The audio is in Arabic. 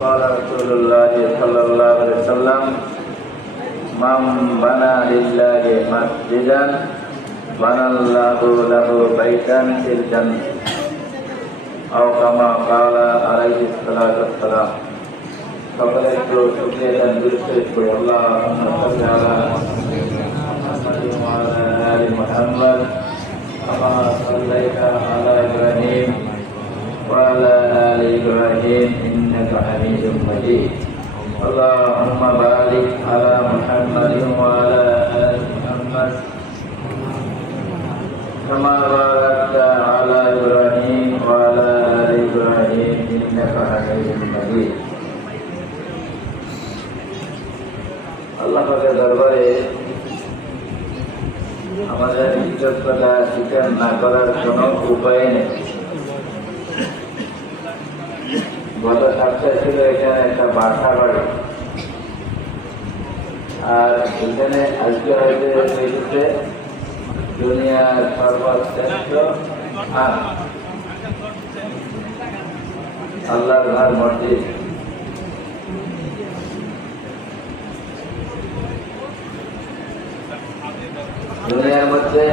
قال رسول الله صلى الله عليه وسلم من بنى لله مسجدا بنى الله له بيتا في الجنة أو كما قال عليه الصلاة والسلام فقد شكرا بالشكر اللهم صل على محمد وعلى آل محمد كما صليت على إبراهيم وعلى آل إبراهيم إنك حميد مجيد اللهم بارك على محمد وعلى آل محمد كما باركت على إبراهيم وعلى آل إبراهيم إنك حميد مجيد আল্লাহ পাকের দরবারে আমাদের কৃতজ্ঞতা স্বীকার না করার কোনো উপায় নেই। গত সপ্তাহে ছিল এখানে একটা বাসা বাড়ি, আর এখানে আজকে হয়তো হয়েছে দুনিয়ার সর্বশ্রেষ্ঠ আল্লাহর ঘর মসজিদ। দুনিয়ার মধ্যে